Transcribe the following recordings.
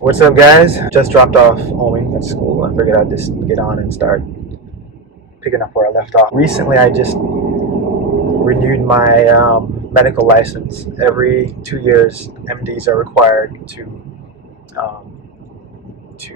What's up, guys? Just dropped off Owen at school. I figured I'd just get on and start picking up where I left off. Recently, I just renewed my medical license. Every 2 years, MDs are required to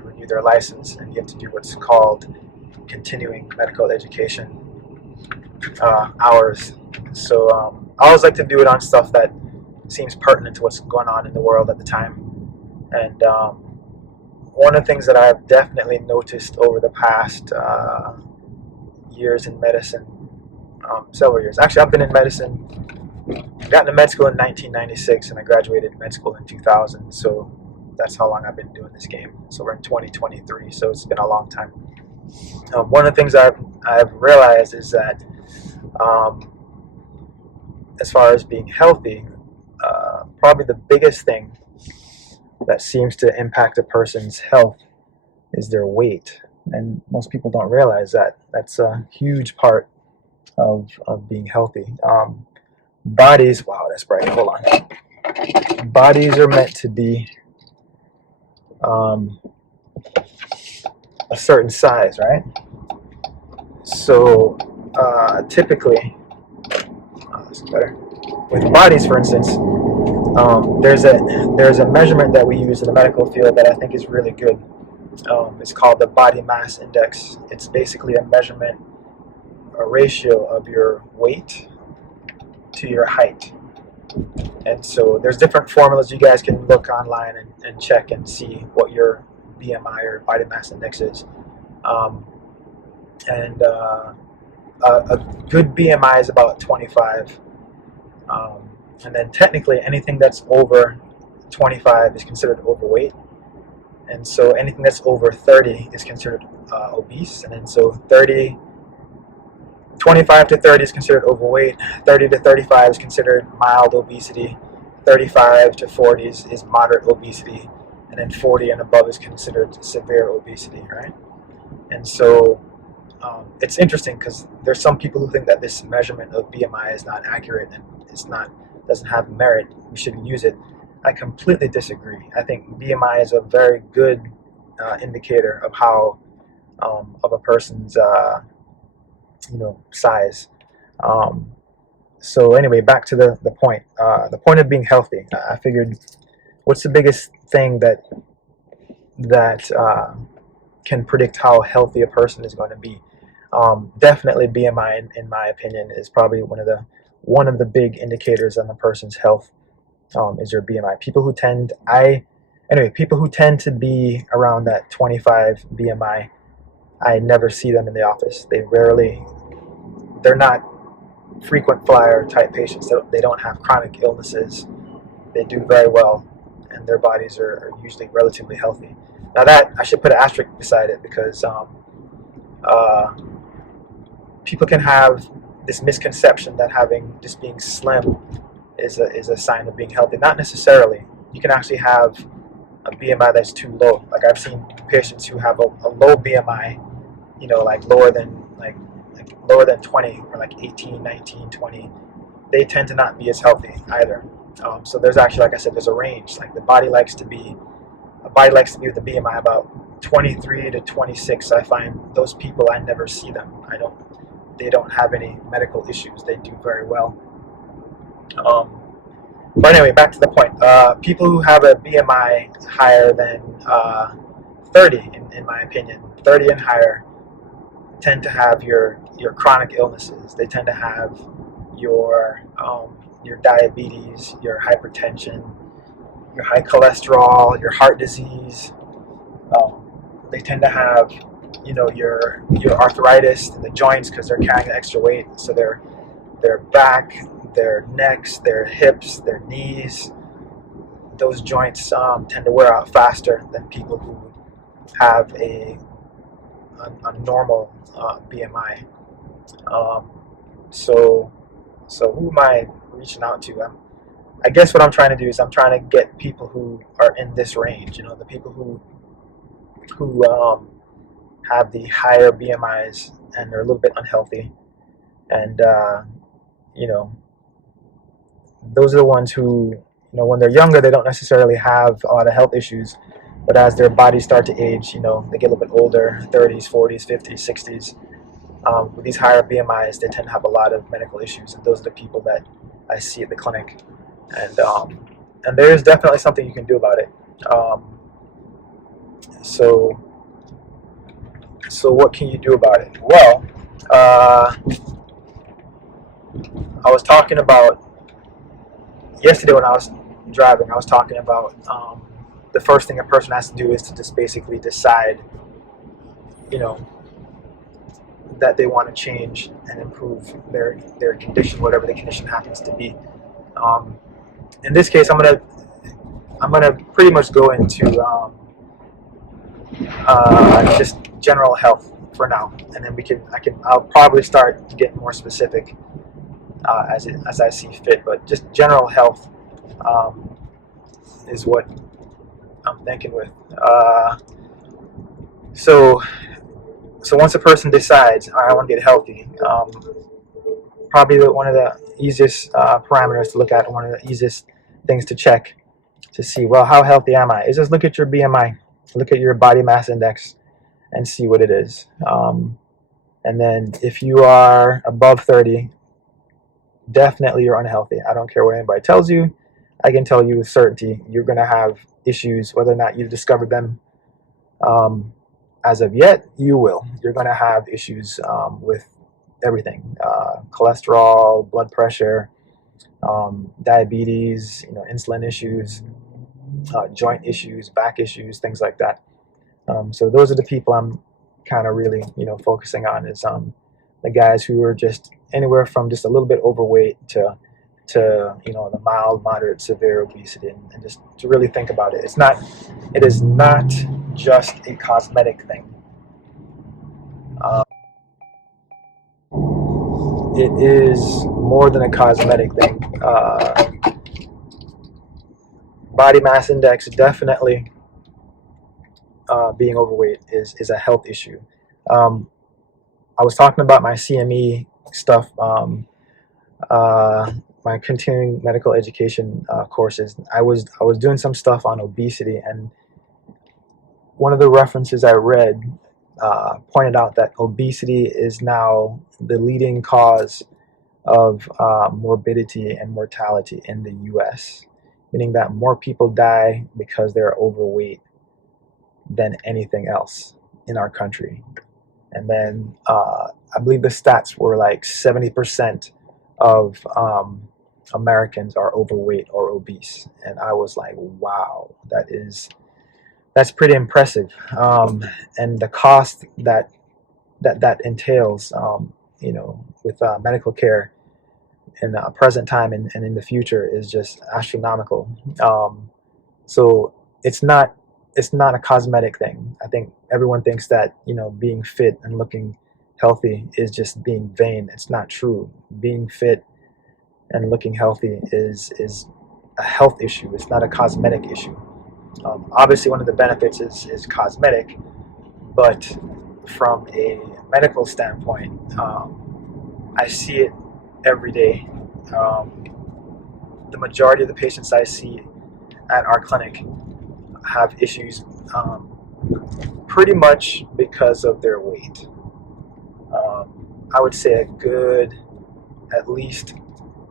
renew their license, and you have to do what's called continuing medical education hours. So I always like to do it on stuff that seems pertinent to what's going on in the world at the time. And one of the things that I've definitely noticed over the past years in medicine, several years. Actually, I've been in medicine. I got into med school in 1996, and I graduated med school in 2000. So that's how long I've been doing this game. So we're in 2023. So it's been a long time. One of the things I've realized is that um, as far as being healthy, probably the biggest thing that seems to impact a person's health is their weight. And most people don't realize that that's a huge part of being healthy. Bodies, wow, that's bright. Hold on. Bodies are meant to be um, a certain size, right? So typically, this is better. With bodies, for instance, there's a measurement that we use in the medical field that I think is really good. It's called the body mass index. It's basically a measurement, a ratio of your weight to your height. And so there's different formulas you guys can look online and check and see what your BMI or body mass index is. Um, and a good BMI is about 25. And then technically anything that's over 25 is considered overweight. And so anything that's over 30 is considered obese. And then so 25 to 30 is considered overweight. 30 to 35 is considered mild obesity. 35 to 40 is moderate obesity. And then 40 and above is considered severe obesity, right? And so it's interesting because there's some people who think that this measurement of BMI is not accurate and doesn't have merit. We shouldn't use it. I completely disagree. I think BMI is a very good indicator of how of a person's size. Um, so anyway, back to the point. The point of being healthy. I figured, what's the biggest thing that can predict how healthy a person is going to be? Definitely BMI, in my opinion, is probably one of the big indicators on the person's health. Is your BMI. People who tend to be around that 25 BMI, I never see them in the office. They're not frequent flyer type patients. They don't have chronic illnesses. They do very well, and their bodies are usually relatively healthy. Now that I should put an asterisk beside it because uh, people can have this misconception that just being slim is a sign of being healthy. Not necessarily. You can actually have a BMI that's too low. Like I've seen patients who have a low BMI, like lower than 20 or like 18, 19, 20. They tend to not be as healthy either. So there's actually, like I said, there's a range. Like a body likes to be with a BMI about 23 to 26. I find those people, I never see them. They don't have any medical issues. They do very well. But anyway, back to the point. People who have a BMI higher than 30, in my opinion, 30 and higher, tend to have your chronic illnesses. They tend to have your diabetes, your hypertension, your high cholesterol, your heart disease. They tend to have, your arthritis in the joints because they're carrying the extra weight. So their back, their necks, their hips, their knees, those joints tend to wear out faster than people who have a normal BMI. Um, so who am I reaching out to? I guess what I'm trying to do is I'm trying to get people who are in this range. The people who have the higher BMIs and they're a little bit unhealthy, and you know those are the ones who, when they're younger, they don't necessarily have a lot of health issues, But as their bodies start to age, they get a little bit older, 30s, 40s, 50s, 60s. With these higher BMIs, they tend to have a lot of medical issues, and those are the people that I see at the clinic. And there's definitely something you can do about it. Um, so what can you do about it? Well, I was talking about yesterday when I was driving. I was talking about the first thing a person has to do is to just basically decide, you know, that they want to change and improve their condition, whatever the condition happens to be. Um, in this case, I'm gonna pretty much go into just general health for now, and then I'll probably start to get more specific as I see fit. But just general health um, is what I'm thinking with. So once a person decides, all right, I want to get healthy, probably one of the easiest parameters to look at, one of the easiest things to check to see, well, how healthy am I? Is just look at your BMI, look at your body mass index, and see what it is. And then if you are above 30, definitely you're unhealthy. I don't care what anybody tells you. I can tell you with certainty you're going to have issues, whether or not you've discovered them. As of yet, you will. You're going to have issues with everything: cholesterol, blood pressure, diabetes, insulin issues, joint issues, back issues, things like that. So those are the people I'm kind of really, focusing on, is the guys who are just anywhere from just a little bit overweight to the mild, moderate, severe obesity, and just to really think about it. It is not just a cosmetic thing. Um, it is more than a cosmetic thing. Body mass index, definitely being overweight is a health issue. Um, I was talking about my CME stuff, my continuing medical education courses. I was doing some stuff on obesity, and one of the references I read pointed out that obesity is now the leading cause of morbidity and mortality in the U.S., meaning that more people die because they're overweight than anything else in our country. And then I believe the stats were like 70% of Americans are overweight or obese, and I was like, wow, that's pretty impressive. And the cost that entails, with medical care in present time and in the future is just astronomical. So it's not a cosmetic thing. I think everyone thinks that being fit and looking healthy is just being vain. It's not true. Being fit and looking healthy is a health issue. It's not a cosmetic issue. Obviously, one of the benefits is cosmetic, but from a medical standpoint, I see it every day. The majority of the patients I see at our clinic have issues pretty much because of their weight. I would say a good, at least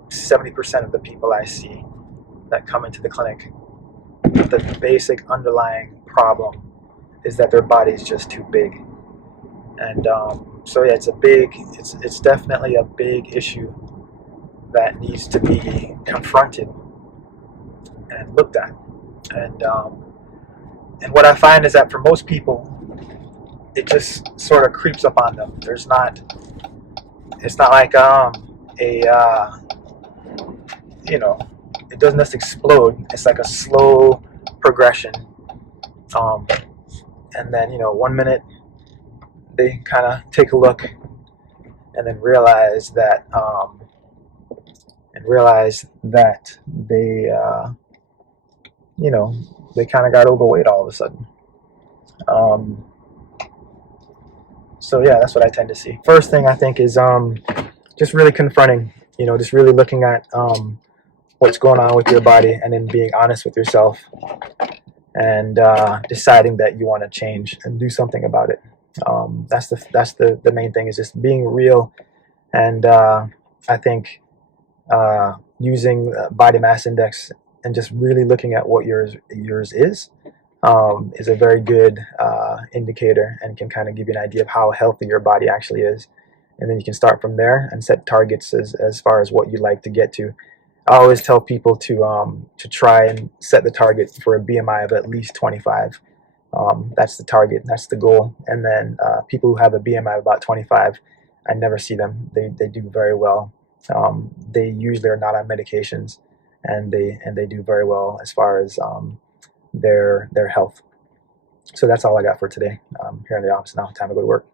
70% of the people I see that come into the clinic, the basic underlying problem is that their body is just too big. And so yeah, it's definitely a big issue that needs to be confronted and looked at. And what I find is that for most people, it just sort of creeps up on them. It's not like it doesn't just explode. It's like a slow progression. Um, and then, 1 minute they kind of take a look and then realize that they they kind of got overweight all of a sudden. Um, so yeah, that's what I tend to see. First thing I think is just really confronting, just really looking at what's going on with your body, and then being honest with yourself and deciding that you want to change and do something about it. That's the main thing, is just being real. And I think using body mass index and just really looking at what yours is a very good indicator, and can kind of give you an idea of how healthy your body actually is. And then you can start from there and set targets as far as what you'd like to get to. I always tell people to try and set the target for a BMI of at least 25. That's the target. That's the goal. And then people who have a BMI of about 25, I never see them. They do very well. They usually are not on medications, and they do very well as far as their health. So that's all I got for today. Here in the office now. Time to go to work.